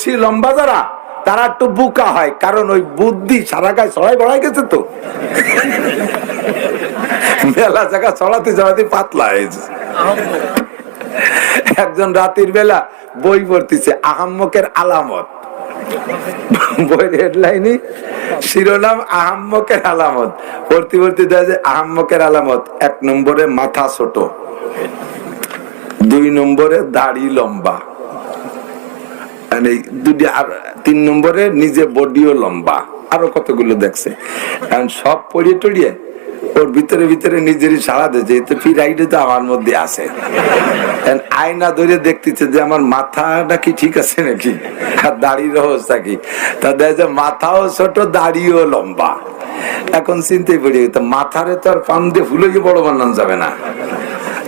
বেশি লম্বা যারা তারা একটু বুকা হয়, কারণ ওই বুদ্ধি সারা গায়ে ছড়াই বড়াই গেছে তো, মেলা জায়গা ছড়াতে ছড়াতে পাতলা হয়েছে। একজন রাতের বেলা বই পড়তেছে, আহাম্মকের আলামত, বইয়ের হেডলাইনই শিরোনাম আহাম্মকের আলামত। পড়তে পড়তে দেখা যায় আহাম্মকের আলামত, 1 নম্বরে মাথা ছোট, 2 নম্বরে দাড়ি লম্বা, 3 নম্বরে নিজে বডিও লম্বা, আরো কতগুলো দেখছে। সব পড়িয়ে টড়িয়ে ওর ভিতরে ভিতরে নিজেরই সাড়া দিয়েছে, এতে ফিরাইডে তো আমার মধ্যে আছে। আয়না ধরে দেখতেছে যে আমার মাথাটা কি ঠিক আছে নাকি, আর দাড়ির অবস্থা কি। তা দেখা মাথাও ছোট, দাড়িও লম্বা। এখন চিন্তাই পড়ে গেছে, মাথারে তো আর পান দিয়ে ফুলে গিয়ে বড় বানানো যাবে না,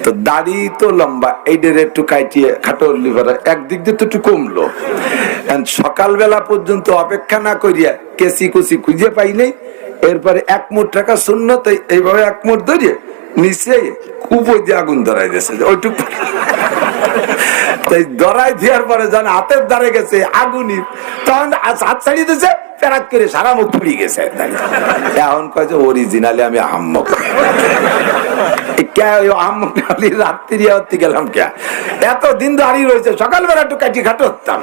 তো দাড়ি তো লম্বা, এইটার একটু কাটিয়ে খাটো লিভার একদিক দিয়ে তো একটু কমলো। সকালবেলা পর্যন্ত অপেক্ষা না করিয়া কেসি কুচি খুঁজে পাইলে এরপরে 1 মুঠ টাকা শূন্য, তাই এইভাবে 1 মুঠ ধরিয়ে নিচে খুব ওই দিয়ে আগুন ধরাই দিয়েছে ওইটুকু। তাই ধরাই দেওয়ার পরে যখন হাতের দ্বারে গেছে আগুনই, তখন হাত ছাড়িয়ে দিয়েছে, প্যারাক করে সারা মুখ পুড়িয়ে গেছে। এখন কয় যে অরিজিনালি আমি আহাম্মক, রাত্রি গেলাম কে, এত দিন দাঁড়িয়ে রয়েছে, সকালবেলা একটু কাটি খাটো হতাম।